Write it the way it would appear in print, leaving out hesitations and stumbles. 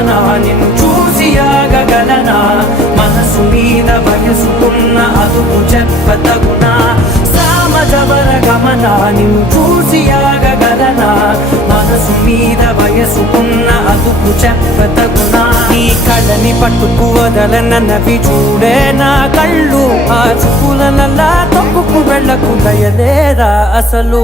గమన నిన్ను చూసి ఆగగలనా మనసు మీద వయసుకున్న అదుపు చెప్పతగునా సామజవర గమన నిన్ను చూసి ఆగగలనా మనసు మీద వయసుకున్న అదుపు చెప్పతగునా నీ కళ్ళని పట్టుకు వదలనవి చూడే నా కళ్ళు ఆ చూపులనల్లా తప్పుకు వెళ్ళకు దయలేరా అసలు